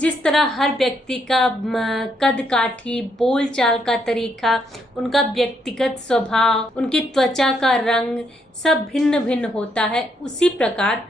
जिस तरह हर व्यक्ति का कद काठी, बोल चाल का तरीका, उनका व्यक्तिगत स्वभाव, उनकी त्वचा का रंग सब भिन्न भिन्न होता है, उसी प्रकार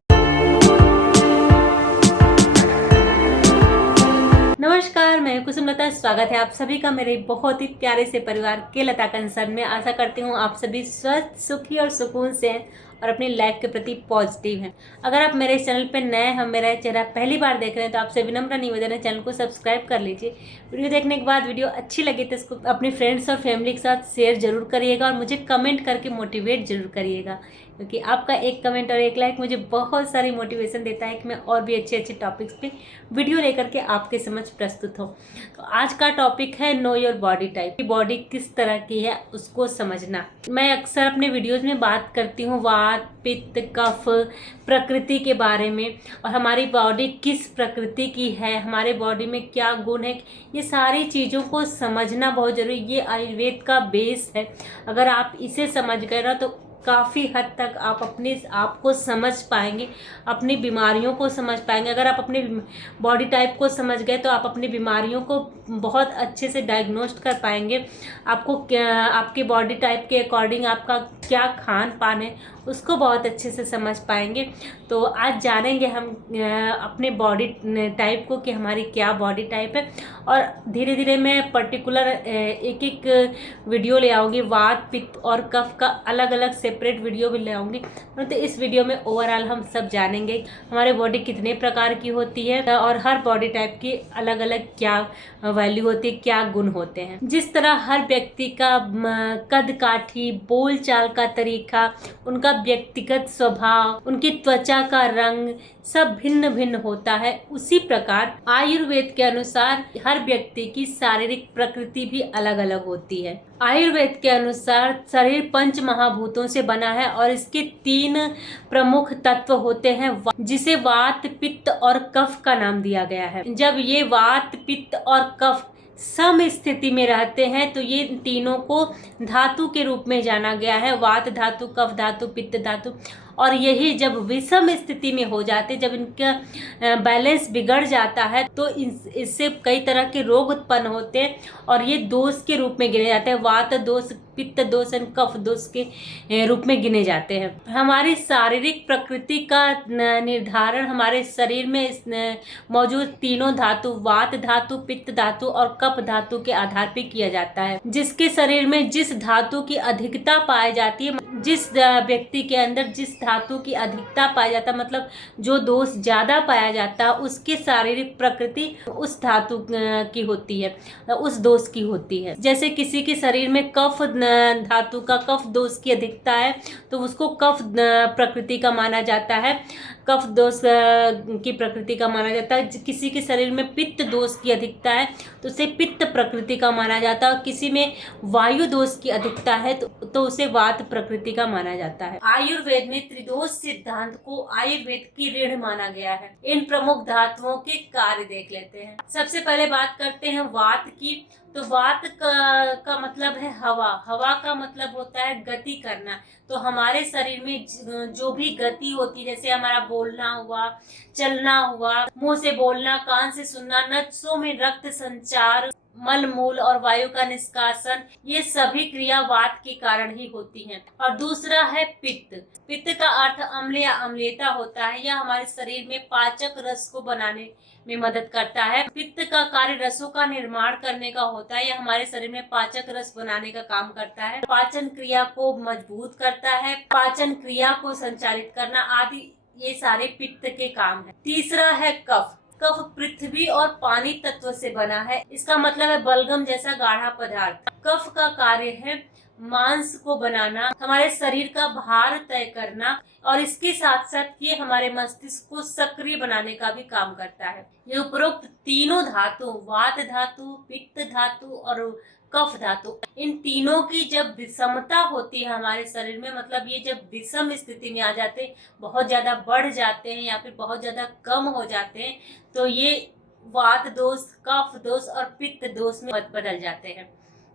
नमस्कार, मैं कुसुम लता। स्वागत है आप सभी का मेरे बहुत ही प्यारे से परिवार के लता कंसर्न में। आशा करती हूँ आप सभी स्वस्थ, सुखी और सुकून से हैं और अपनी लाइफ के प्रति पॉजिटिव हैं। अगर आप मेरे चैनल पर नए हैं, मेरा चेहरा पहली बार देख रहे हैं, तो आपसे विनम्र निवेदन है चैनल को सब्सक्राइब कर लीजिए। वीडियो देखने के बाद वीडियो अच्छी लगी तो इसको अपने फ्रेंड्स और फैमिली के साथ शेयर जरूर करिएगा और मुझे कमेंट करके मोटिवेट जरूर करिएगा, क्योंकि आपका एक कमेंट और एक लाइक मुझे बहुत सारी मोटिवेशन देता है कि मैं और भी अच्छे अच्छे टॉपिक्स पे वीडियो लेकर के आपके समझ प्रस्तुत हूँ। तो आज का टॉपिक है know your body type. Body किस तरह की है उसको समझना। मैं अक्सर अपने वीडियोस में बात करती हूँ वात, पित्त, कफ, प्रकृति के बारे में, और हमारी बॉडी किस प्रकृति की है, हमारे बॉडी में क्या गुण है, ये सारी चीज़ों को समझना बहुत जरूरी। ये आयुर्वेद का बेस है। अगर आप इसे समझ गए ना तो काफ़ी हद तक आप अपने आप को समझ पाएंगे, अपनी बीमारियों को समझ पाएंगे। अगर आप अपने बॉडी टाइप को समझ गए तो आप अपनी बीमारियों को बहुत अच्छे से डायग्नोस्ट कर पाएंगे। आपको आपके बॉडी टाइप के अकॉर्डिंग आपका क्या खान पान है उसको बहुत अच्छे से समझ पाएंगे। तो आज जानेंगे हम अपने बॉडी टाइप को कि हमारी क्या बॉडी टाइप है, और धीरे धीरे मैं पर्टिकुलर एक एक वीडियो ले आऊँगी। वात, पित्त और कफ का अलग अलग सेपरेट वीडियो भी ले आऊँगी। तो इस वीडियो में ओवरऑल हम सब जानेंगे हमारे बॉडी कितने प्रकार की होती है और हर बॉडी टाइप की अलग अलग क्या वैल्यू होती है, क्या गुण होते हैं। जिस तरह हर व्यक्ति का कद काठी, बोल चाल का तरीका, उनका व्यक्तिगत स्वभाव, उनकी त्वचा का रंग सब भिन्न भिन्न होता है, उसी प्रकार आयुर्वेद के अनुसार हर व्यक्ति की शारीरिक प्रकृति भी अलग अलग होती है। आयुर्वेद के अनुसार शरीर पंच महाभूतों से बना है और इसके 3 प्रमुख तत्व होते हैं, जिसे वात, पित्त और कफ का नाम दिया गया है। जब ये वात, पित्त और कफ सम स्थिति में रहते हैं तो ये तीनों को धातु के रूप में जाना गया है। वात धातु, कफ धातु, पित्त धातु। और यही जब विषम स्थिति में हो जाते, जब इनका बैलेंस बिगड़ जाता है तो इससे कई तरह के रोग उत्पन्न होते हैं और ये दोष के रूप में गिने जाते हैं। वात दोष, पित्त दोष और कफ दोष के रूप में गिने जाते हैं। हमारी शारीरिक प्रकृति का निर्धारण हमारे शरीर में मौजूद तीनों धातु, वात धातु, पित्त धातु और कफ धातु के आधार पर किया जाता है। जिसके शरीर में जिस धातु की अधिकता पाई जाती है, जिस व्यक्ति के अंदर जिस धातु की अधिकता पाया जाता है, मतलब जो दोष ज्यादा पाया जाता है, उसकी शारीरिक प्रकृति उस धातु की होती है, उस दोष की होती है। जैसे किसी के शरीर में कफ धातु का, कफ दोष की अधिकता है तो उसको कफ प्रकृति का माना जाता है, कफ दोष की प्रकृति का माना जाता है। किसी के शरीर में पित्त दोष की अधिकता है तो उसे पित्त प्रकृति का माना जाता है। किसी में वायु दोष की अधिकता है तो उसे वात प्रकृति का माना जाता है। आयुर्वेद में त्रिदोष सिद्धांत को आयुर्वेद की रीढ़ माना गया है। इन प्रमुख धातुओं के कार्य देख लेते हैं। सबसे पहले बात करते हैं वात की। तो वात का मतलब है हवा। हवा का मतलब होता है गति करना। तो हमारे शरीर में जो भी गति होती है, जैसे हमारा बोलना हुआ, चलना हुआ, मुंह से बोलना, कान से सुनना, नसों में रक्त संचार, मल मूल और वायु का निष्कासन, ये सभी क्रिया वात के कारण ही होती हैं। और दूसरा है पित्त। पित्त का अर्थ अम्ल या अम्लीयता होता है। यह हमारे शरीर में पाचक रस को बनाने में मदद करता है। पित्त का कार्य रसों का निर्माण करने का होता है। यह हमारे शरीर में पाचक रस बनाने का काम करता है। पाचन क्रिया को मजबूत करता है, पाचन क्रिया को संचालित करना आदि, ये सारे पित्त के काम है। तीसरा है कफ। कफ पृथ्वी और पानी तत्व से बना है। इसका मतलब है बलगम जैसा गाढ़ा पदार्थ। कफ का कार्य है मांस को बनाना, हमारे शरीर का भार तय करना, और इसके साथ साथ ये हमारे मस्तिष्क को सक्रिय बनाने का भी काम करता है। ये उपरोक्त तीनों धातु, वात धातु, पित्त धातु और कफ धातु, इन तीनों की जब विषमता होती है हमारे शरीर में, मतलब ये जब विषम स्थिति में आ जाते हैं, बहुत ज्यादा बढ़ जाते हैं या फिर बहुत ज्यादा कम हो जाते हैं, तो ये वात दोष, कफ दोष और पित्त दोष में बदल जाते हैं।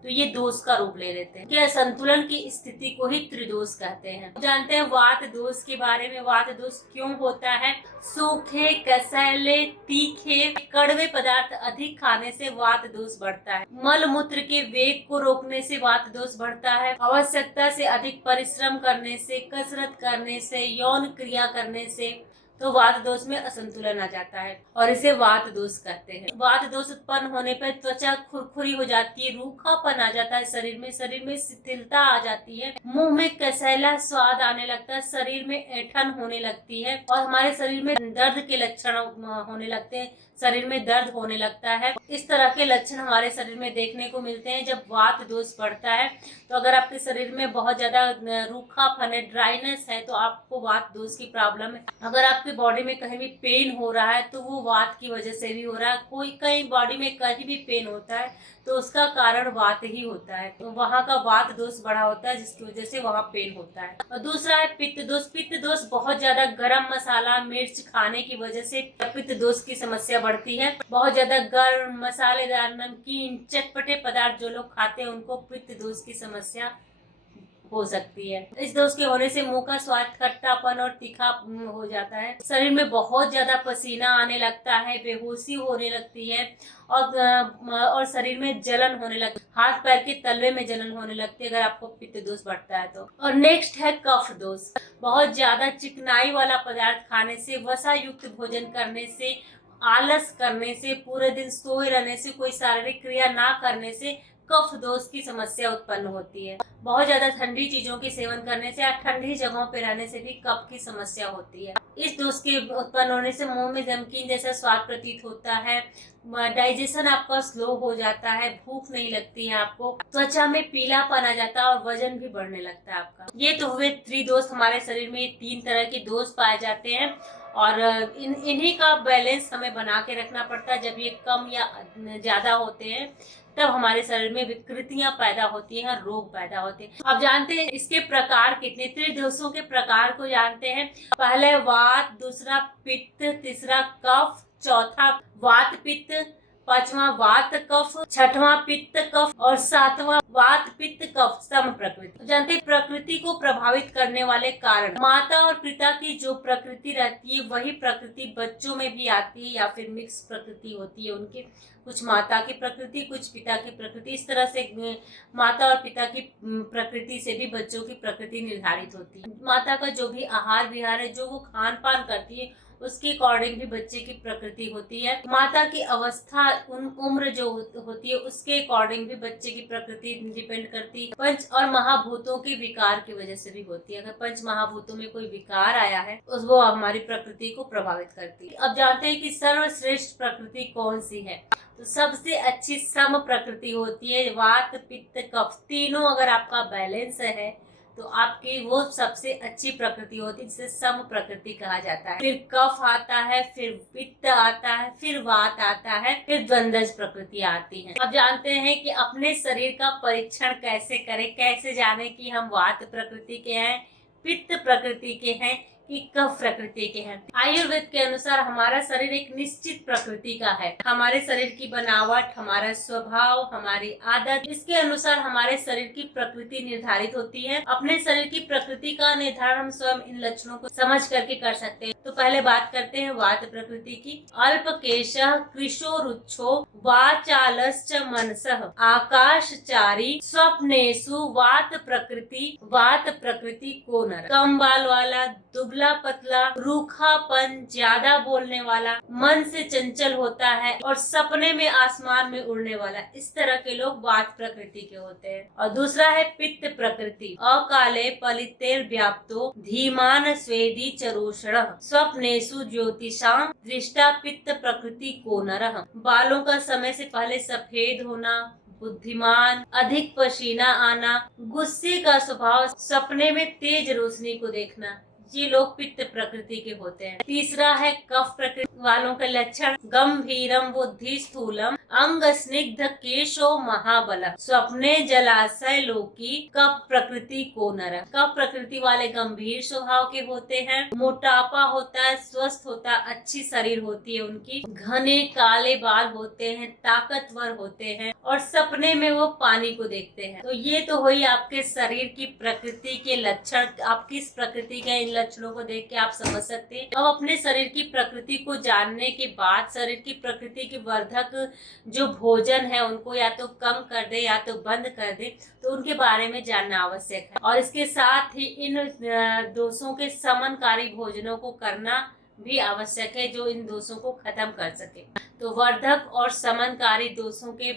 तो ये दोष का रूप ले लेते हैं। क्या संतुलन की स्थिति को ही त्रिदोष कहते हैं। जानते हैं वात दोष के बारे में। वात दोष क्यों होता है? सूखे, कसैले, तीखे, कड़वे पदार्थ अधिक खाने से वात दोष बढ़ता है। मल मूत्र के वेग को रोकने से वात दोष बढ़ता है। आवश्यकता से अधिक परिश्रम करने से, कसरत करने से, यौन क्रिया करने से तो वात दोष में असंतुलन आ जाता है और इसे वात दोष कहते हैं। वात दोष उत्पन्न होने पर त्वचा खुरखुरी हो जाती है, रूखापन आ जाता है, शरीर में शिथिलता आ जाती है, मुंह में कसैला स्वाद आने लगता है, शरीर में ऐंठन होने लगती है और हमारे शरीर में दर्द के लक्षण होने लगते हैं, शरीर में दर्द होने लगता है। इस तरह के लक्षण हमारे शरीर में देखने को मिलते हैं जब वात दोष बढ़ता है। तो अगर आपके शरीर में बहुत ज्यादा रूखापन है, ड्राइनेस है, तो आपको वात दोष की प्रॉब्लम है। अगर आपकी बॉडी में कहीं भी पेन हो रहा है तो वो वात की वजह से भी हो रहा है। कोई कहीं बॉडी में कहीं भी पेन होता है तो उसका कारण वात ही होता है, तो वहाँ का वात दोष बढ़ा होता है जिसकी वजह से वहाँ पेन होता है। और दूसरा है पित्त दोष। पित्त दोष बहुत ज्यादा गरम मसाला, मिर्च खाने की वजह से पित्त दोष की समस्या बढ़ती है। बहुत ज्यादा गर्म, मसालेदार, नमकीन, चटपटे पदार्थ जो लोग खाते हैं उनको पित्त दोष की समस्या हो सकती है। इस दोष के होने से मुंह का स्वाद खट्टापन और तीखा हो जाता है। शरीर में बहुत ज्यादा पसीना आने लगता है, बेहोशी होने लगती है और शरीर में जलन होने लगती है, हाथ पैर के तलवे में जलन होने लगती है अगर आपको पित्त दोष बढ़ता है तो। और नेक्स्ट है कफ दोष। बहुत ज्यादा चिकनाई वाला पदार्थ खाने से, वसा युक्त भोजन करने से, आलस करने से, पूरे दिन सोए रहने से, कोई शारीरिक क्रिया ना करने से कफ दोष की समस्या उत्पन्न होती है। बहुत ज्यादा ठंडी चीजों के सेवन करने से या ठंडी जगहों पर रहने से भी कफ की समस्या होती है। इस दोष के उत्पन्न होने से मुंह में नमकीन जैसा स्वाद प्रतीत होता है, डाइजेशन आपका स्लो हो जाता है, भूख नहीं लगती है आपको, त्वचा में पीलापन आ जाता है और वजन भी बढ़ने लगता है आपका। ये तो हुए त्रिदोष। हमारे शरीर में 3 तरह के दोष पाए जाते हैं और इन्हीं का बैलेंस हमें बना के रखना पड़ता है। जब ये कम या ज्यादा होते हैं तब हमारे शरीर में विकृतियां पैदा होती हैं, रोग पैदा होते हैं। अब जानते हैं इसके प्रकार कितने। त्रिदोषों के प्रकार को जानते हैं। पहले वात, दूसरा पित्त, तीसरा कफ, चौथा वात पित्त, पांचवा वात कफ, छठवां पित्त कफ और सातवां वात पित्त कफ सम प्रकृति। जानते हैं प्रकृति को प्रभावित करने वाले कारण। माता और पिता की जो प्रकृति रहती है वही प्रकृति बच्चों में भी आती है या फिर मिक्स प्रकृति होती है उनकी। कुछ माता की प्रकृति, कुछ पिता की प्रकृति। इस तरह से माता और पिता की प्रकृति से भी बच्चों की प्रकृति निर्धारित होती है। माता का जो भी आहार विहार है, जो वो खान पान करती है, उसके अकॉर्डिंग भी बच्चे की प्रकृति होती है। माता की अवस्था, उम्र जो होती है उसके अकॉर्डिंग भी बच्चे की प्रकृति डिपेंड करती है। पंच और महाभूतों के विकार की वजह से भी होती है। अगर पंच महाभूतों में कोई विकार आया है वो हमारी प्रकृति को प्रभावित करती है। अब जानते हैं कि सर्वश्रेष्ठ प्रकृति कौन सी है। तो सबसे अच्छी सम प्रकृति होती है। वात, पित्त, कफ तीनों अगर आपका बैलेंस है तो आपकी वो सबसे अच्छी प्रकृति होती है, जिसे सम प्रकृति कहा जाता है। फिर कफ आता है, फिर पित्त आता है, फिर वात आता है, फिर द्वंद्वज प्रकृति आती है। अब जानते हैं कि अपने शरीर का परीक्षण कैसे करें, कैसे जाने कि हम वात प्रकृति के हैं, पित्त प्रकृति के हैं कि कफ प्रकृति के हैं। आयुर्वेद के अनुसार हमारा शरीर एक निश्चित प्रकृति का है। हमारे शरीर की बनावट, हमारा स्वभाव, हमारी आदत, इसके अनुसार हमारे शरीर की प्रकृति निर्धारित होती है। अपने शरीर की प्रकृति का निर्धारण हम स्वयं इन लक्षणों को समझ करके कर सकते हैं। तो पहले बात करते हैं वात प्रकृति की। अल्प केशः, कृशो रुच्छो, वाचालश्च मनसः, आकाशचारी, स्वप्नेषु वात प्रकृति। वात प्रकृति को नर। कम बाल वाला, दुबला पतला, रूखापन, ज्यादा बोलने वाला, मन से चंचल होता है और सपने में आसमान में उड़ने वाला, इस तरह के लोग वात प्रकृति के होते हैं। और दूसरा है पित्त प्रकृति। अकाले पलितेर व्याप्तो, धीमान स्वेदी चरोषण, स्वप्नेषु ज्योतिषाम, दृष्टा पित्त प्रकृति को नरः। बालों का समय से पहले सफेद होना, बुद्धिमान, अधिक पसीना आना, गुस्से का स्वभाव, सपने में तेज रोशनी को देखना, ये लोग पित्त प्रकृति के होते हैं। तीसरा है कफ प्रकृति वालों के लक्षण, गंभीरम बुद्धि स्थूलम अंग स्निग्ध केशो महाबल स्वप्ने जलाशय लोकी। कफ प्रकृति को नर, कफ प्रकृति वाले गंभीर स्वभाव के होते हैं, मोटापा होता है, स्वस्थ होता है, अच्छी शरीर होती है उनकी, घने काले बाल होते हैं, ताकतवर होते हैं और सपने में वो पानी को देखते हैं। तो ये तो हुई आपके शरीर की प्रकृति के लक्षण। आप किस प्रकृति के इन लक्षणों को देख के आप समझ सकते हैं। अब अपने शरीर की प्रकृति को जानने के बाद शरीर की प्रकृति के वर्धक जो भोजन है उनको या तो कम कर दे या तो बंद कर दे, तो उनके बारे में जानना आवश्यक है। और इसके साथ ही इन दोषों के समनकारी भोजनों को करना भी आवश्यक है जो इन दोषों को खत्म कर सके। तो वर्धक और समनकारी दोषों के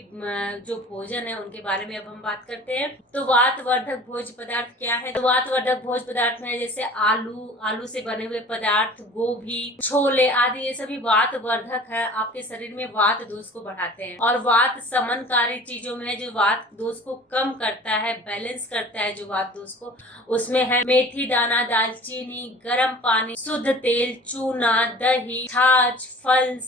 जो भोजन है उनके बारे में अब हम बात करते हैं। तो वातवर्धक भोज्य पदार्थ क्या है? तो वातवर्धक भोज्य पदार्थ में जैसे आलू से बने हुए पदार्थ, गोभी, छोले आदि, ये सभी वातवर्धक है, आपके शरीर में वात दोष को बढ़ाते हैं। और वात समनकारी चीजों में जो वात दोष को कम करता है, बैलेंस करता है जो वात दोष को, उसमें है मेथी दाना, दालचीनी, गर्म पानी, शुद्ध तेल, चूना, दही, छाछ, फल,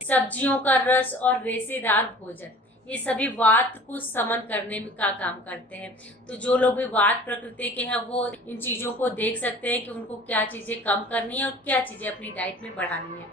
सब्जियों का रस और रेशेदार भोजन, ये सभी वात को समन करने का काम करते हैं। तो जो लोग भी वात प्रकृति के हैं वो इन चीजों को देख सकते हैं कि उनको क्या चीजें कम करनी है और क्या चीजें अपनी डाइट में बढ़ानी है।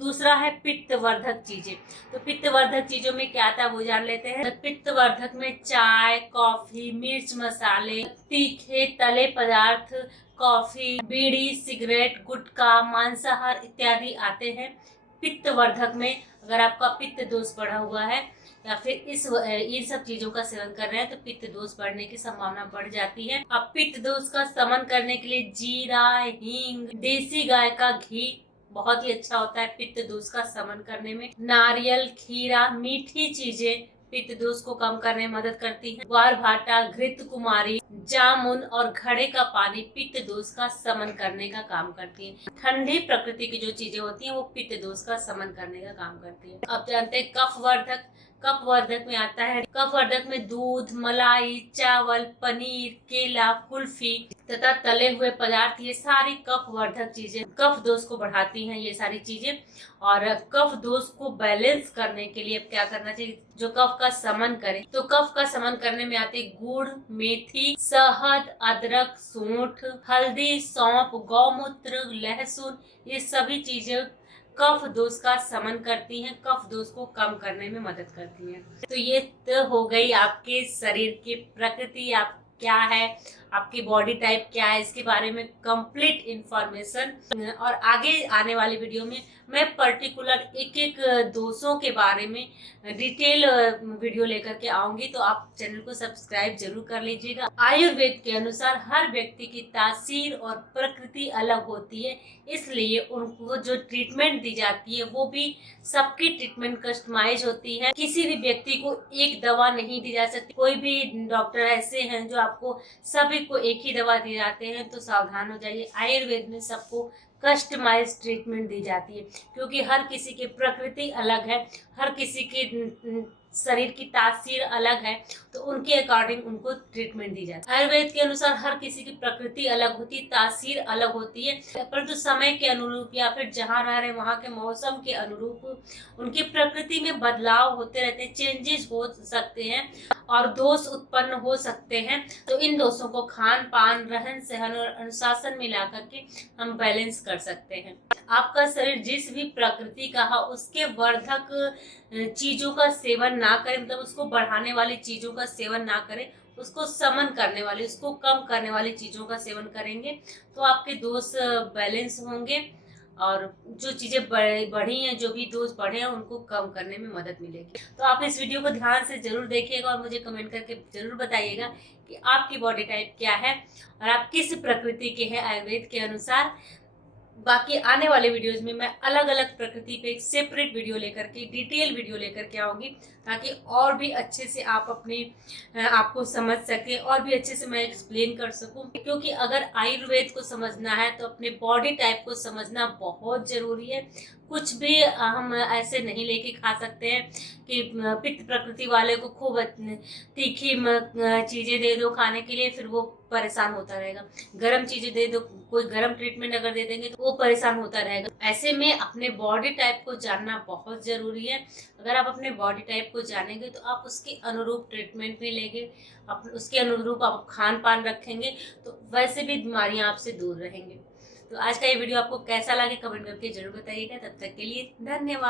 दूसरा है पित्तवर्धक चीजें। तो पित्तवर्धक चीजों में क्या था वो जान लेते हैं। पित्तवर्धक में चाय, कॉफी, मिर्च मसाले, तीखे तले पदार्थ, कॉफी, बीड़ी, सिगरेट, गुटखा, मांसाहार इत्यादि आते हैं। पित्तवर्धक में अगर आपका पित्त दोष बढ़ा हुआ है या फिर इन सब चीजों का सेवन कर रहे हैं तो पित्त दोष बढ़ने की संभावना बढ़ जाती है। अब पित्त दोष का शमन करने के लिए जीरा, हींग, देसी गाय का घी बहुत ही अच्छा होता है पित्त दोष का शमन करने में। नारियल, खीरा, मीठी चीजें पित्त दोष को कम करने में मदद करती है। ग्वार भाटा, घृत कुमारी, जामुन और घड़े का पानी पित्त दोष का शमन करने का काम करती है। ठंडी प्रकृति की जो चीजें होती हैं वो पित्त दोष का शमन करने का काम करती है। अब जानते हैं कफवर्धक। कफवर्धक में आता है, कफवर्धक में दूध, मलाई, चावल, पनीर, केला, कुल्फी तथा तले हुए पदार्थ, ये सारी कफवर्धक चीजें कफ दोष को बढ़ाती हैं ये सारी चीजें। और कफ दोष को बैलेंस करने के लिए अब क्या करना चाहिए जो कफ का शमन करे? तो कफ का शमन करने में आते गुड़, मेथी, शहद, अदरक, सूंठ, हल्दी, सौंफ, गौमूत्र, लहसुन, ये सभी चीजें कफ दोष का शमन करती हैं, कफ दोष को कम करने में मदद करती हैं। तो ये तो हो गई आपके शरीर की प्रकृति, आप क्या है, आपकी बॉडी टाइप क्या है, इसके बारे में कंप्लीट इंफॉर्मेशन। और आगे आने वाली वीडियो में मैं पर्टिकुलर एक एक दोषों के बारे में डिटेल वीडियो लेकर के आऊंगी, तो आप चैनल को सब्सक्राइब जरूर कर लीजिएगा। आयुर्वेद के अनुसार हर व्यक्ति की तासीर और प्रकृति अलग होती है, इसलिए उनको जो ट्रीटमेंट दी जाती है वो भी सबकी ट्रीटमेंट कस्टमाइज होती है। किसी भी व्यक्ति को एक दवा नहीं दी जा सकती। कोई भी डॉक्टर ऐसे हैं जो आपको सभी को एक ही दवा दी जाते हैं, तो सावधान हो जाइए। आयुर्वेद में सबको कस्टमाइज ट्रीटमेंट दी जाती है क्योंकि हर किसी की प्रकृति अलग है, हर किसी की शरीर की तासीर अलग है, तो उनके अकॉर्डिंग उनको ट्रीटमेंट दी जाती है। आयुर्वेद के अनुसार हर किसी की प्रकृति अलग होती है, तासीर अलग होती है, परंतु समय के अनुरूप या फिर जहाँ रह रहे वहाँ के मौसम के अनुरूप उनकी प्रकृति में बदलाव होते रहते हैं, चेंजेस हो सकते हैं और दोष उत्पन्न हो सकते हैं। तो इन दोषों को खान पान, रहन सहन और अनुशासन में ला करके हम बैलेंस कर सकते हैं। आपका शरीर जिस भी प्रकृति का है उसके वर्धक चीजों का सेवन ना करें, मतलब उसको बढ़ाने वाली चीजों का सेवन ना करें, उसको समन करने वाली, उसको कम करने वाली चीजों का सेवन करेंगे तो आपके दोष बैलेंस होंगे और जो चीजें बढ़ी हैं, जो भी दोष बढ़े हैं, उनको कम करने में मदद मिलेगी। तो आप इस वीडियो को ध्यान से जरूर देखिएगा और मुझे कमेंट करके जरूर बताइएगा कि आपकी बॉडी टाइप क्या है और आप किस प्रकृति के हैं आयुर्वेद के अनुसार। बाकी आने वाले वीडियोस में मैं अलग अलग प्रकृति पे एक सेपरेट वीडियो लेकर के, डिटेल वीडियो लेकर के आऊंगी ताकि और भी अच्छे से आप अपने आपको समझ सके और भी अच्छे से मैं एक्सप्लेन कर सकूं। क्योंकि अगर आयुर्वेद को समझना है तो अपने बॉडी टाइप को समझना बहुत जरूरी है। कुछ भी हम ऐसे नहीं लेके खा सकते हैं कि पित्त प्रकृति वाले को खूब तीखी चीजें दे दो खाने के लिए, फिर वो परेशान होता रहेगा। गर्म चीजें दे दो, कोई गर्म ट्रीटमेंट अगर दे देंगे तो वो परेशान होता रहेगा। ऐसे में अपने बॉडी टाइप को जानना बहुत जरूरी है। अगर आप अपने बॉडी टाइप को जानेंगे तो आप उसके अनुरूप ट्रीटमेंट भी लेंगे, उसके अनुरूप आप खान पान रखेंगे तो वैसे भी बीमारियां आपसे दूर रहेंगे। तो आज का ये वीडियो आपको कैसा लगे कमेंट करके जरूर बताइएगा। तब तक के लिए धन्यवाद।